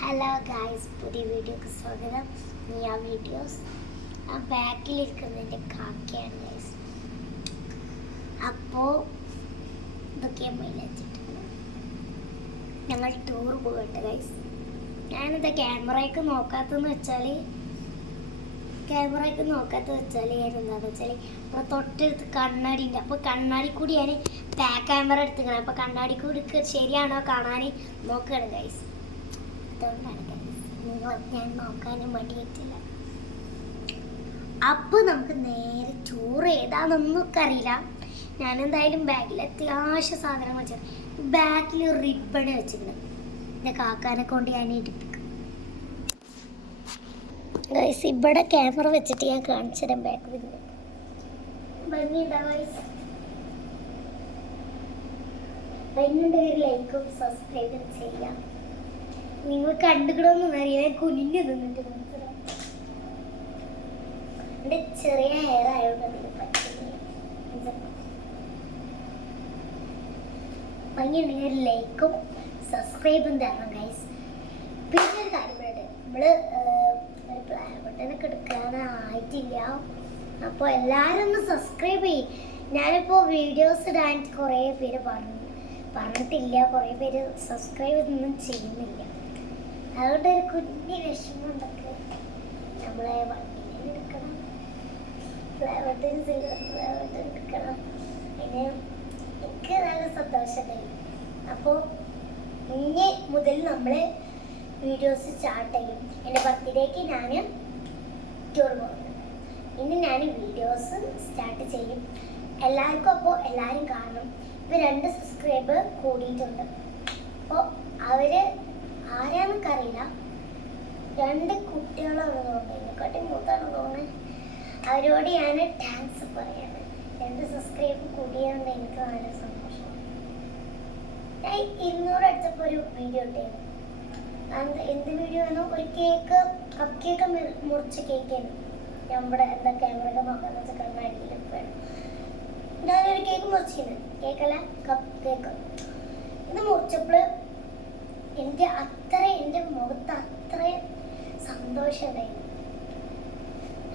Hello guys, പുതിയ വീഡിയോക്ക് സ്വാഗതം. ആ വീഡിയോസ് ബാക്കിലിരിക്കുന്നതിൻ്റെ കാക്കയാണ് ഗൈസ്. അപ്പോൾ ഇതൊക്കെ മൈലാച്ചിട്ടുണ്ട്. ഞങ്ങൾ ടൂർ പോകട്ടെ ഗൈസ്. ഞാനെന്താ ക്യാമറയ്ക്ക് നോക്കാത്തതെന്ന് വെച്ചാൽ എന്താണെന്ന് വെച്ചാൽ ഇപ്പോൾ തൊട്ടടുത്ത് കണ്ണാടി ഉണ്ട്. അപ്പോൾ കണ്ണാടി കൂടി ഞാൻ ബാക്ക് ക്യാമറ എടുത്തിക്കണം. അപ്പോൾ കണ്ണാടി കൂടി ശരിയാണോ കാണാൻ നോക്കുകയാണ് ഗൈസ്. അതുകൊണ്ടാണ് ഞാൻ നോക്കാനും മടിയായിട്ടില്ല. അപ്പോൾ നമുക്ക് നേരെ ടൂർ ഏതാണെന്നൊക്കെ അറിയില്ല. ഞാനെന്തായാലും ബാഗിൽ അത്യാവശ്യ സാധനങ്ങൾ വെച്ചിട്ടുണ്ട്. ബാക്കിൽ റിബൺ വെച്ചിട്ടുണ്ട്. എൻ്റെ കാക്കാനെ കൊണ്ട് ഞാൻ ഇടിപ്പിക്കും ഗൈസ്. ഇവിടെ ക്യാമറ വെച്ചിട്ട് ഞാൻ കാണിച്ചു തരാം. ബാക്ക് പിന്നെ ഭംഗിയുണ്ടോ ഗൈസ്? ഭംഗിയുണ്ടെങ്കിൽ ലൈക്കും സബ്സ്ക്രൈബും ചെയ്യാം. നിങ്ങൾ കണ്ടുകിടോന്നും അറിയാൻ കുനിഞ്ഞു നിന്നിട്ട് എൻ്റെ ചെറിയ ഹെയർ ആയതുകൊണ്ട് അതിന് പറ്റില്ല. ഭംഗിയുണ്ടെങ്കിൽ ലൈക്കും സബ്സ്ക്രൈബും തരണം ഗൈസ്. പിന്നെ ഒരു കാര്യം പറയട്ടെ, നമ്മള് ഒരു പ്ലാൻ ബട്ടനൊക്കെ എടുക്കാനായിട്ടില്ല. അപ്പോൾ എല്ലാവരും ഒന്ന് സബ്സ്ക്രൈബ് ചെയ്യും. ഞാനിപ്പോൾ വീഡിയോസ് ഇടാൻ കുറേ പേര് പറഞ്ഞിട്ടില്ല. കുറേ പേര് സബ്സ്ക്രൈബ് ഒന്നും ചെയ്യുന്നില്ല. അതുകൊണ്ട് ഒരു കുഞ്ഞി വിഷമമുണ്ടൊക്കെ. നമ്മളെ വണ്ടിയിൽ എടുക്കണം, ഫ്ലൈവട്ടിന് എടുക്കണം. പിന്നെ എനിക്ക് നല്ല സന്തോഷമുണ്ടായി. അപ്പോൾ ഇനി മുതൽ നമ്മൾ വീഡിയോസ് സ്റ്റാർട്ട് ചെയ്യും. എൻ്റെ ബർത്ത്ഡേക്ക് ഞാൻ ടൂർ പോകുന്നുണ്ട്. ഇനി ഞാൻ വീഡിയോസ് സ്റ്റാർട്ട് ചെയ്യും. എല്ലാവർക്കും അപ്പോൾ എല്ലാവരും കാണും. ഇപ്പോൾ 2 സബ്സ്ക്രൈബർ കൂടിയിട്ടുണ്ട്. അപ്പോൾ അവർ ആരാന്നൊക്കെ അറിയില്ല. 2 കുട്ടികളാണ് തോന്നുന്നത്, എന്നെക്കാട്ടി മൂത്താണ് തോന്നുന്നത്. അവരോട് ഞാൻ താങ്ക്സ് പറയാണ്. 2 സബ്സ്ക്രൈബ് കൂടിയാണ്ട് എനിക്ക് നല്ല സന്തോഷം. ഞാൻ 200 അടിച്ചപ്പോൾ ഒരു വീഡിയോ ഇട്ടായിരുന്നു. എന്ത് വീഡിയോ ആണോ? ഒരു കപ്പ് കേക്ക് മുറിച്ച കേക്കാണ്. നമ്മുടെ എന്താ ക്യാമറയൊക്കെ നോക്കാന്ന് വെച്ചാൽ കണ്ണാടിയിൽ വേണം. ഞാനൊരു കേക്ക് മുറിച്ചിരുന്നു. കേക്കല്ല, കപ്പ് കേക്ക്. ഇത് മുറിച്ചപ്പോൾ എൻ്റെ മുഖത്ത് അത്രയും സന്തോഷം ഉണ്ടായിരുന്നു.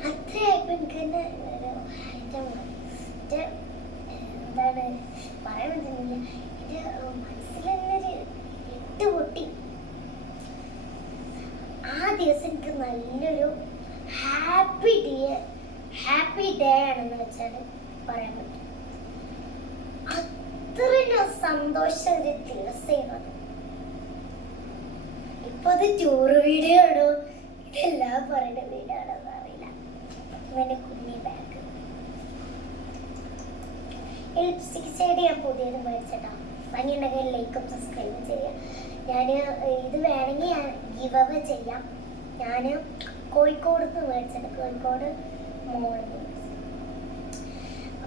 അത്രയായപ്പോൾ എനിക്ക് തന്നെ എന്താണ് പറയാൻ പറ്റുന്നില്ല. എൻ്റെ മനസ്സിൽ തന്നെ ഒരു ഇട്ട് പൊട്ടി. ആ ദിവസം എനിക്ക് നല്ലൊരു ഹാപ്പി ഡേ ആണെന്ന് വെച്ചാൽ പറയാൻ പറ്റും. അത്രയും സന്തോഷം ഒരു ദിവസമാണ്. ഇപ്പൊ അത് ടൂർ വീഡിയോ ആണോ ഇതെല്ലാം പറയുന്ന വീഡിയോ ആണോന്ന് അറിയില്ല. ഇവന്റെ കുഞ്ഞി ബാഗ് ലിപ്സ്റ്റിക് ഷെയ്ഡ് ഞാൻ പുതിയത് മേടിച്ചിട്ടാ. ഭംഗിയുണ്ടെങ്കിൽ ലൈക്കും സബ്സ്ക്രൈബും ചെയ്യാം. ഞാൻ ഇത് വേണമെങ്കിൽ ഞാൻ ഗിവ് അവേ ചെയ്യാം. ഞാൻ കോഴിക്കോട് നിന്ന് മേടിച്ചിട്ട്, കോഴിക്കോട് മോളിൽ നിന്ന്.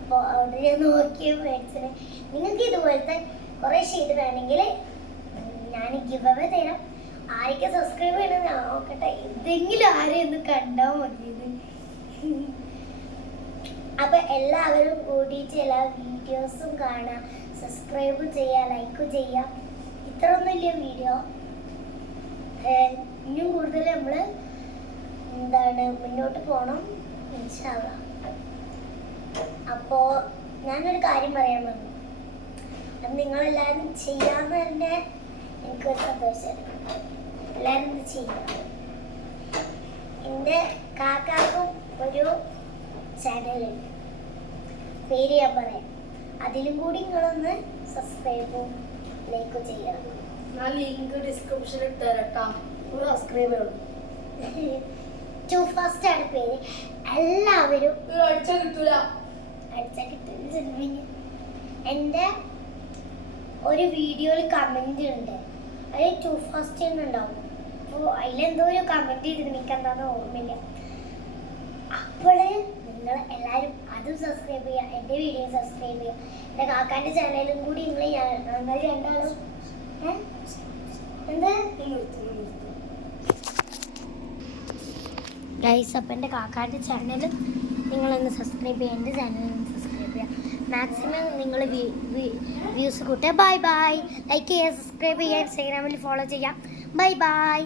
അപ്പോൾ അവിടെ ഞാൻ നോക്കി മേടിച്ചത്. നിങ്ങൾക്ക് ഇതുപോലത്തെ കുറേ ഷെയ്ഡ് വേണമെങ്കിൽ ഞാൻ ഗിവ് അവേ തരാം. ആരൊക്കെ സബ്സ്ക്രൈബ് ചെയ്യണമെന്ന് നോക്കട്ടെ. എന്തെങ്കിലും ആരെയൊന്ന് കണ്ടാൽ മതിയത്. അപ്പം എല്ലാവരും കൂടിയിട്ട് എല്ലാ വീഡിയോസും കാണാം, സബ്സ്ക്രൈബ് ചെയ്യുക, ലൈക്ക് ചെയ്യാം. ഇത്രയൊന്നുമില്ല വീഡിയോ. ഇനിയും കൂടുതൽ നമ്മൾ മുന്നോട്ട് പോകണം ഇൻഷാ അല്ലാഹ്. അപ്പോൾ ഞാനൊരു കാര്യം പറയാൻ വന്നു. അത് നിങ്ങളെല്ലാവരും ചെയ്യാമെന്ന് തന്നെ എനിക്കൊരു സന്തോഷമാണ്. എല്ലാവരും ഇത് ചെയ്യണം. എൻ്റെ കാക്കാക്കും ഒരു ചാനലുണ്ട്, പേര് ഞാൻ പറയാം. അതിലും കൂടി നിങ്ങളൊന്ന് സബ്സ്ക്രൈബും ലൈക്കും ചെയ്യണം. ഞാൻ ലിങ്ക് ഡിസ്ക്രിപ്ഷനിൽ ഇട്ടുതരാം. സബ്സ്ക്രൈബർ ടു ഫസ്റ്റ് ആണ് പേര്. എല്ലാവരും അടിച്ചാൽ കിട്ടൂല. എൻ്റെ ഒരു വീഡിയോയിൽ കമന്റ് ഉണ്ട്, അത് ടു ഫസ്റ്റ് ഉണ്ടാവും. അപ്പോൾ അതിലെന്തോ ഒരു കമന്റ് ചെയ്തിട്ട് എനിക്ക് എന്താണെന്ന് ഓർമ്മയില്ല. അപ്പോൾ നിങ്ങൾ എല്ലാവരും അതും സബ്സ്ക്രൈബ് ചെയ്യുക, എൻ്റെ വീഡിയോ സബ്സ്ക്രൈബ് ചെയ്യുക. എൻ്റെ കാക്കാൻ്റെ ചാനലും കൂടി നിങ്ങൾ രണ്ടാളും എന്താ ഗൈസ്. അപ്പം എൻ്റെ കാക്കാൻ്റെ ചാനൽ നിങ്ങളൊന്ന് സബ്സ്ക്രൈബ് ചെയ്യുക, എൻ്റെ ചാനലൊന്ന് സബ്സ്ക്രൈബ് ചെയ്യുക. മാക്സിമം നിങ്ങൾ വ്യൂസ് കൂട്ടുക. Bye bye. ലൈക്ക് ചെയ്യുക, സബ്സ്ക്രൈബ് ചെയ്യുക, ഇൻസ്റ്റാഗ്രാമിൽ ഫോളോ ചെയ്യാം. Bye bye.